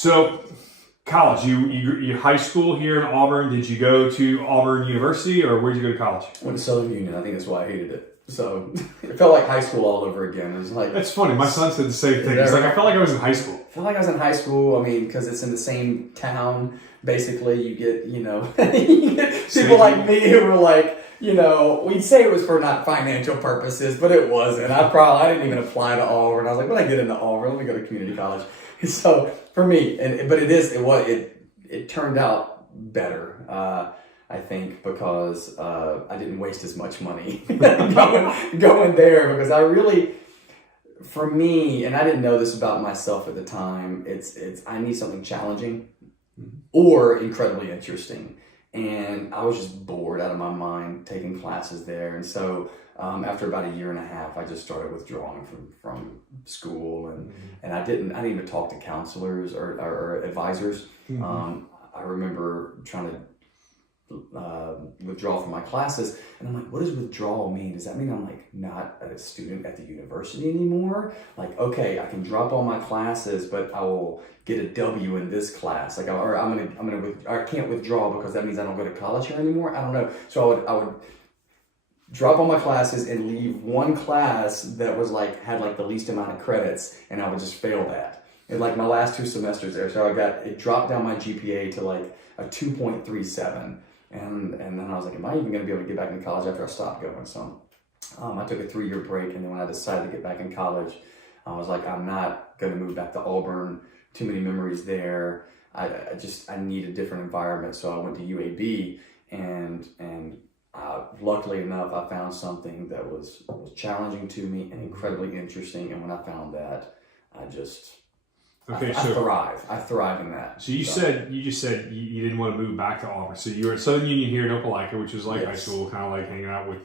So, college, you high school here in Auburn. Did you go to Auburn University, or where did you go to college? I went to Southern Union. I think that's why I hated it. So it felt like high school all over again. It was like, That's funny. My son said the same thing. He's like, I felt like I was in high school. I felt like I was in high school. I mean, because it's in the same town. Basically, you get, you get people like me who were like, we'd say it was for not financial purposes, but it wasn't. I didn't even apply to Auburn. I was like, when I get into Auburn, let me go to community college. So for me, but it turned out better. I think because I didn't waste as much money going there, because for me, and I didn't know this about myself at the time, I need something challenging or incredibly interesting. And I was just bored out of my mind taking classes there. And so after about a year and a half, I just started withdrawing from school, and I didn't even talk to counselors or advisors. I remember trying to withdraw from my classes, and I'm like, what does withdrawal mean? Does that mean I'm like not a student at the university anymore? Like, okay, I can drop all my classes, but I will get a W in this class. Like, I can't withdraw because that means I don't go to college here anymore. I don't know. So I would drop all my classes and leave one class that was had the least amount of credits, and I would just fail that. And like my last 2 semesters there, so it dropped down my GPA to like a 2.37. And then I was like, am I even going to be able to get back into college after I stopped going? So I took a 3-year break, and then when I decided to get back in college, I was like, I'm not going to move back to Auburn. Too many memories there. I need a different environment. So I went to UAB, and luckily enough, I found something that was challenging to me and incredibly interesting. And when I found that, I thrive. I thrive in that. So you just said you didn't want to move back to Auburn. So you were at Southern Union here in Opelika, which was like high school, kind of like hanging out with,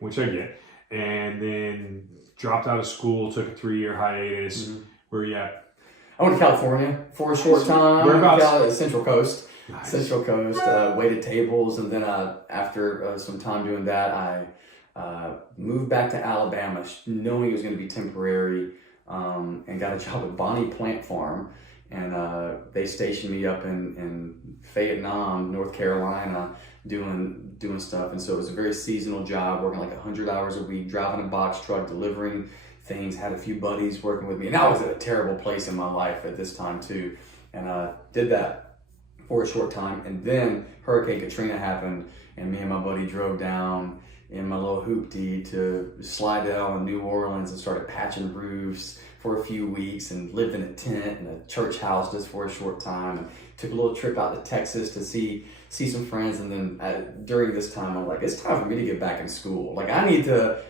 which I get. And then dropped out of school, took a 3-year hiatus. Where are you at? I went to California for a short time. Whereabouts? Central Coast. Nice. Central Coast, waited tables, and then after some time doing that, I moved back to Alabama, knowing it was going to be temporary. And got a job at Bonnie Plant Farm, and they stationed me up in Fayetteville, North Carolina, doing stuff. And so it was a very seasonal job, working like 100 hours a week, driving a box truck, delivering things. Had a few buddies working with me, and I was at a terrible place in my life at this time too. And I did that for a short time, and then Hurricane Katrina happened, and me and my buddy drove down in my little hoopty to Slidell in New Orleans and started patching roofs for a few weeks, and lived in a tent in a church house just for a short time, and took a little trip out to Texas to see some friends. And then during this time, I'm like, it's time for me to get back in school. Like,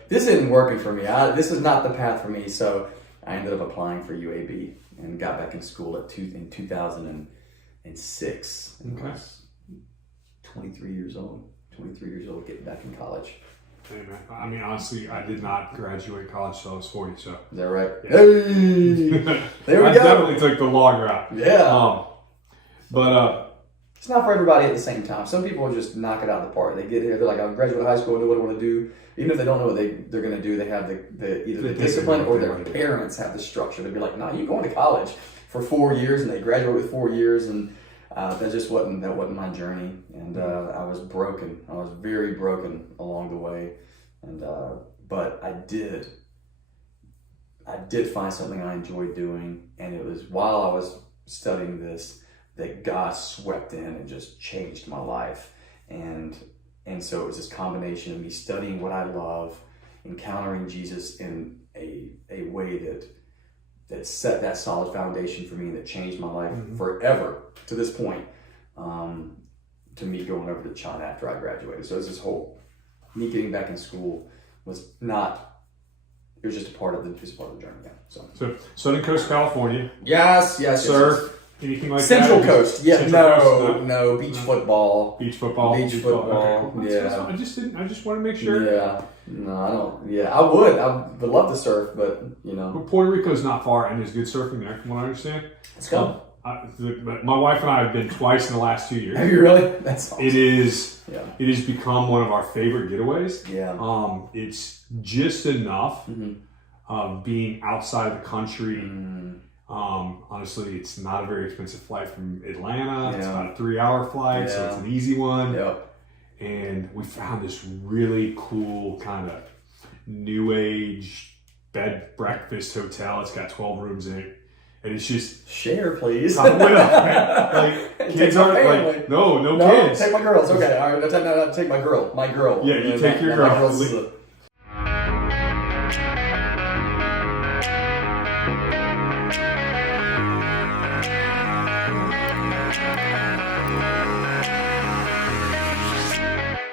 this isn't working for me. This is not the path for me. So I ended up applying for UAB and got back in school in 2006. And I was 23 years old, getting back in college. Hey man, I mean, honestly, I did not graduate college until I was 40, so. Is that right? Yeah. Hey! There we I go. definitely took the long route. Yeah. But it's not for everybody at the same time. Some people just knock it out of the park. They get here, they're like, I'll graduate high school, I know what I want to do. Even if they don't know what they're going to do, they have either the discipline or their parents have the structure. They'd be like, no, you're going to college for 4 years, and they graduate with 4 years, and that wasn't my journey. And I was broken. I was very broken along the way. And but I did find something I enjoyed doing, and it was while I was studying this that God swept in and just changed my life. And so it was this combination of me studying what I love, encountering Jesus in a way that set that solid foundation for me, and that changed my life forever to this point, to me going over to China after I graduated. So it's this whole, me getting back in school was it was just a part of the journey. Yeah. so Southern Coast, California. Yes. Surf, anything like Central that? Coast. Yeah. Central Coast, no. Beach football. Beach football. Okay. Yeah. I just want to make sure. Yeah. No, I don't. Yeah, I would love to surf, but Well, Puerto Rico's not far, and there's good surfing there, from what I understand. Let's go. My wife and I have been twice in the last 2 years. Have you really? That's awesome. It has become one of our favorite getaways. Yeah. It's just enough of being outside of the country, Honestly, it's not a very expensive flight from Atlanta. It's Yeah. about a 3-hour flight, so it's Yeah. an easy one. Yep. And we found this really cool kind of new age bed breakfast hotel. It's got 12 rooms in it. And it's just Share, please. I'm with 'em, man. Like Take kids my aren't family. like no No, kids. take my girls. Okay, all right. No, take my girl. My girl. Yeah, you And take your my girl. girl's